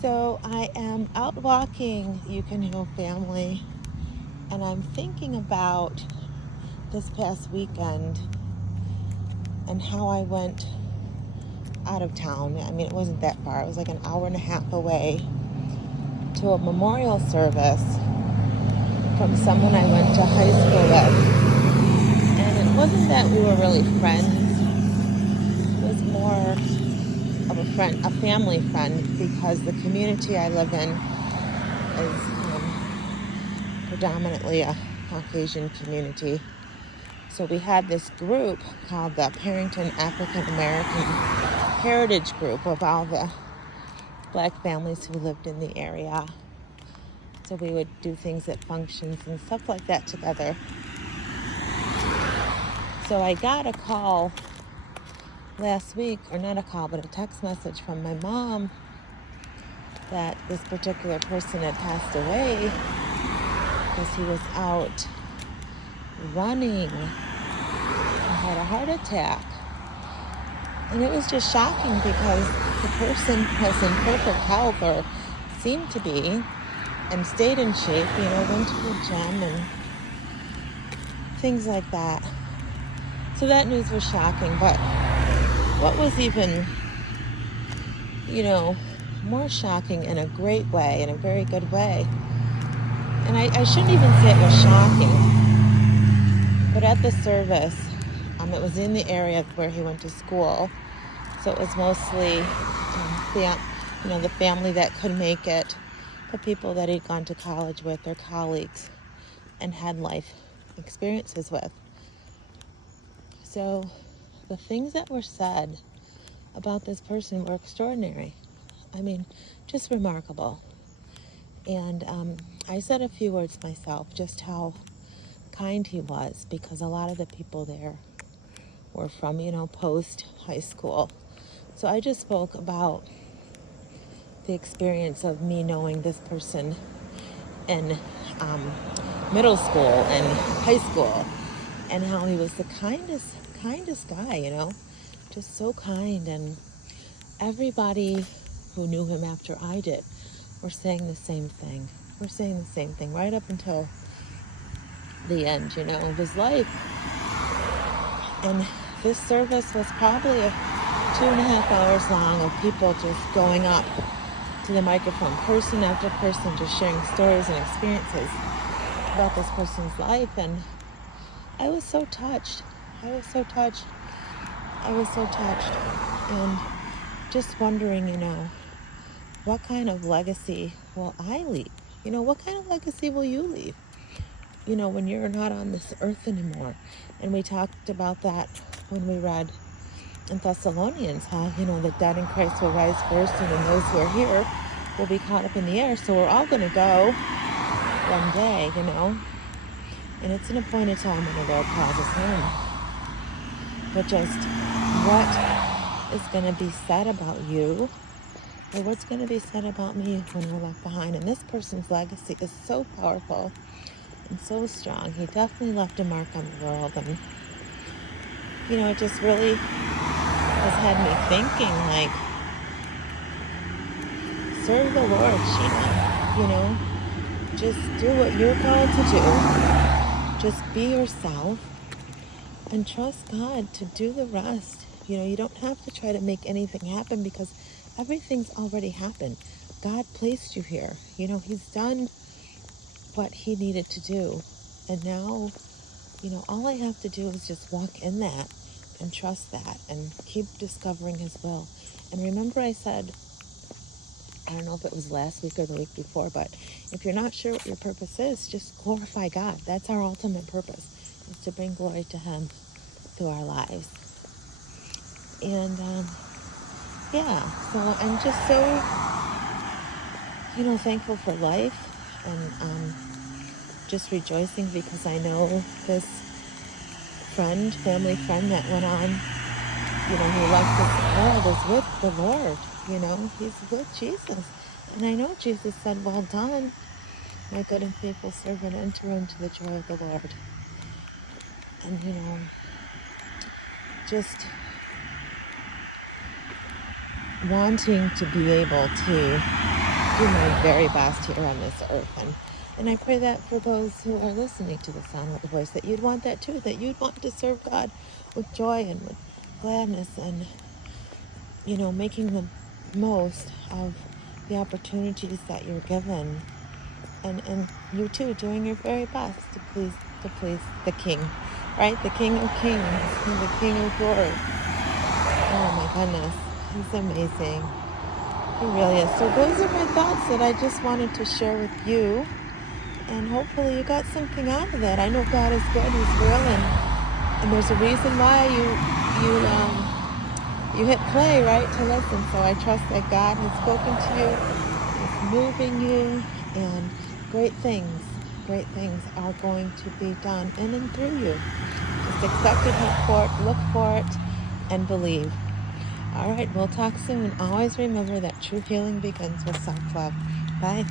So I am out walking, you can know family, and I'm thinking about this past weekend and how I went out of town. I mean, it wasn't that far. It was like an hour and a half away to a memorial service from someone I went to high school with. And it wasn't that we were really friends. It was more of a family friend, because the community I live in is predominantly a Caucasian community. So we had this group called the Parrington African American Heritage Group of all the Black families who lived in the area. So we would do things at functions and stuff like that together. So I got a call last week, or not a call, but a text message from my mom that this particular person had passed away because he was out running and had a heart attack. And it was just shocking because the person was in perfect health, or seemed to be, and stayed in shape, went to the gym and things like that. So that news was shocking, but what was even, more shocking in a great way, in a very good way, and I shouldn't even say it was shocking, but at the service, it was in the area where he went to school, so it was mostly the family that could make it, the people that he'd gone to college with, their colleagues, and had life experiences with. So the things that were said about this person were extraordinary. I mean, just remarkable. And I said a few words myself, just how kind he was, because a lot of the people there were from, post high school. So I just spoke about the experience of me knowing this person in middle school and high school, and how he was the kindest guy, just so kind. And everybody who knew him after I did were saying the same thing. We're saying the same thing right up until the end, of his life. And this service was probably 2.5 hours long of people just going up to the microphone, person after person, just sharing stories and experiences about this person's life. And I was so touched. And just wondering, what kind of legacy will I leave? What kind of legacy will you leave? When you're not on this earth anymore. And we talked about that when we read in Thessalonians, how, the dead in Christ will rise first, and then those who are here will be caught up in the air. So we're all going to go one day, and it's an appointed time when the Lord calls us home. But just what is going to be said about you, or what's going to be said about me when we're left behind? And this person's legacy is so powerful and so strong. He definitely left a mark on the world, and it just really has had me thinking, like, serve the Lord, Shena. Just do what you're called to do. Just be yourself and trust God to do the rest. You don't have to try to make anything happen, because everything's already happened. God placed you here. He's done what he needed to do. And now, all I have to do is just walk in that and trust that and keep discovering his will. And remember, I said, I don't know if it was last week or the week before, but if you're not sure what your purpose is, just glorify God. That's our ultimate purpose, is to bring glory to him through our lives. And so I'm just so thankful for life, and just rejoicing because I know this family friend that went on, who left this world, is with the Lord. He's with Jesus. And I know Jesus said, "Well done, my good and faithful servant, enter into the joy of the Lord." And just wanting to be able to do my very best here on this earth. And I pray that for those who are listening to the sound of the voice, that you'd want that too, that you'd want to serve God with joy and with gladness and, making the most of the opportunities that you're given. And you too, doing your very best to please the King, right? The King of Kings and the King of Glory. Oh my goodness, he's amazing. He really is. So those are my thoughts that I just wanted to share with you. And hopefully you got something out of it. I know God is good, he's real, and there's a reason why you hit play, right, to listen. So I trust that God has spoken to you, is moving you, and great things are going to be done in and through you. Just accept it, look for it, and believe. All right, we'll talk soon. Always remember that true healing begins with self-love. Bye.